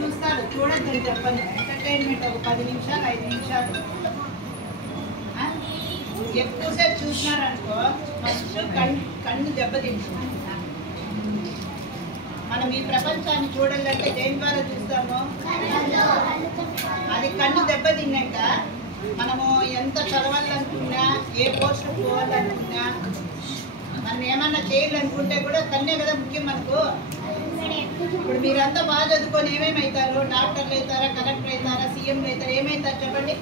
చూస్తారు, చూడద్దని చెప్పండి. ఎంటర్టైన్మెంట్ ఒక 10 నిమిషాలు 5 నిమిషాలు ఎక్కువసేపు చూసినారనుకో ఫస్ట్ కన్ను దెబ్బతింటుంది. మనం ఈ ప్రపంచాన్ని చూడాలంటే దేని ద్వారా చూస్తాము? అది కన్ను దెబ్బతిన్నాక మనము ఎంత చదవాలనుకున్నా, ఏ పోస్టుకు పోవాలనుకున్నా, మనం ఏమన్నా చేయాలనుకుంటే కూడా కన్నే కదా ముఖ్యం మనకు. ఇప్పుడు మీరంతా బాగా చదువుకొని ఏమేమి అవుతారు? డాక్టర్లు అవుతారా, కలెక్టర్ అవుతారా, సీఎంలు అవుతారా, ఏమవుతారు చెప్పండి?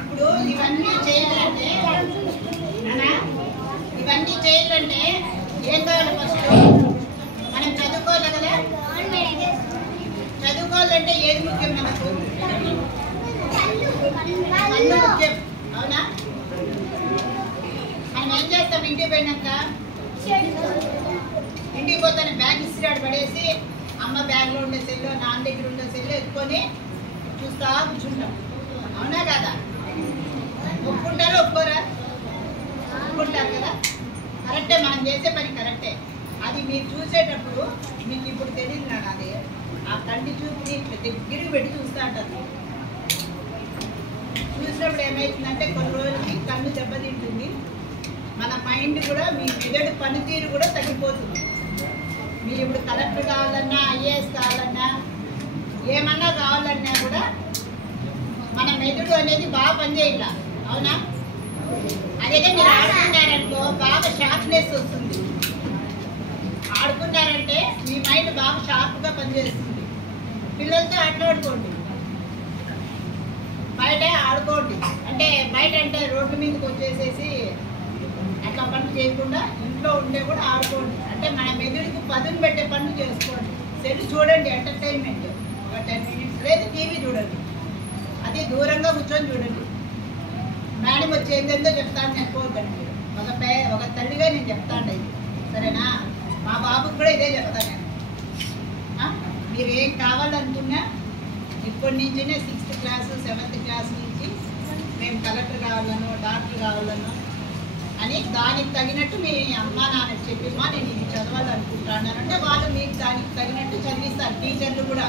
ఇప్పుడు ఇవన్నీ చేయాలంటే ఏం కావాలి? ఫస్ట్ మనం చదువుకోవాలి కదా. చదువుకోవాలంటే ఏది ముఖ్యం మనకు? కన్ను ముఖ్యం, అవునా? మనం ఏం చేస్తాం? ఇంటికి పోయినాక ఇంటికి పోతాను బ్యాగ్ ఇసిరాడు పడేసి అమ్మ బ్యాగ్లో ఉండే సెల్లో, నాన్న దగ్గర ఉండే సెల్లో ఎత్తుకొని చూస్తా కూర్చుంటాం, అవునా కదా? ఒప్పుకుంటారా ఒప్పుకోరా? ఒప్పుకుంటారు కదా. కరెక్టే, మనం చేసే పని కరెక్టే. అది మీరు చూసేటప్పుడు మీకు ఇప్పుడు తెలియదు నాన్న, అది ఆ కంటి చూపుని దగ్గరికి పెట్టి చూస్తూ అంటారు. చూసినప్పుడు ఏమవుతుందంటే కొన్ని రోజులకి కన్ను దెబ్బతింటుంది, మన మైండ్ కూడా, మీ మెదడు పనితీరు కూడా తగ్గిపోతుంది. మీరు ఇప్పుడు కలెక్టర్ కావాలన్నా, ఐఏఎస్ కావాలన్నా, ఏమన్నా కావాలన్నా కూడా మన మెదడు అనేది బాగా పనిచేయాల, అవునా? అదే మీరు ఆడుకున్నారనుకో బాగా షార్ప్నెస్ వస్తుంది. ఆడుకున్నారంటే మీ మైండ్ బాగా షార్ప్గా పనిచేస్తుంది. పిల్లలతో ఆటలాడుకోండి, బయట ఆడుకోండి. అంటే బయట అంటే రోడ్ల మీదకి వచ్చేసేసి అట్లా పనులు చేయకుండా ఇంట్లో ఉండే కూడా ఆడుకోండి. అంటే మన మెదడుకు పదును పెట్టే పనులు చేసుకోండి. సెల్ చూడండి, ఎంటర్టైన్మెంట్ ఒక 10 మినిట్స్, లేదు టీవీ చూడండి, అది దూరంగా కూర్చొని చూడండి. మేడం వచ్చి ఏంటందో చెప్తాను చెప్పుకోవద్దండి. మీరు ఒక తల్లిగా నేను చెప్తాను ఇది, సరేనా? మా బాబుకి కూడా ఇదే చెప్తాను నేను. మీరు ఏం కావాలనుకున్నా ఇప్పటి నుంచినే 6th క్లాసు 7th క్లాస్ నుంచి మేము కలెక్టర్ కావాలను, డాక్టర్ కావాలను అని దానికి తగినట్టు మీ అమ్మ నాన్నకి చెప్పిమ్మా నేను ఇది చదవాలనుకుంటున్నాను అంటే వాళ్ళు మీకు దానికి తగినట్టు చదివిస్తారు. టీచర్లు కూడా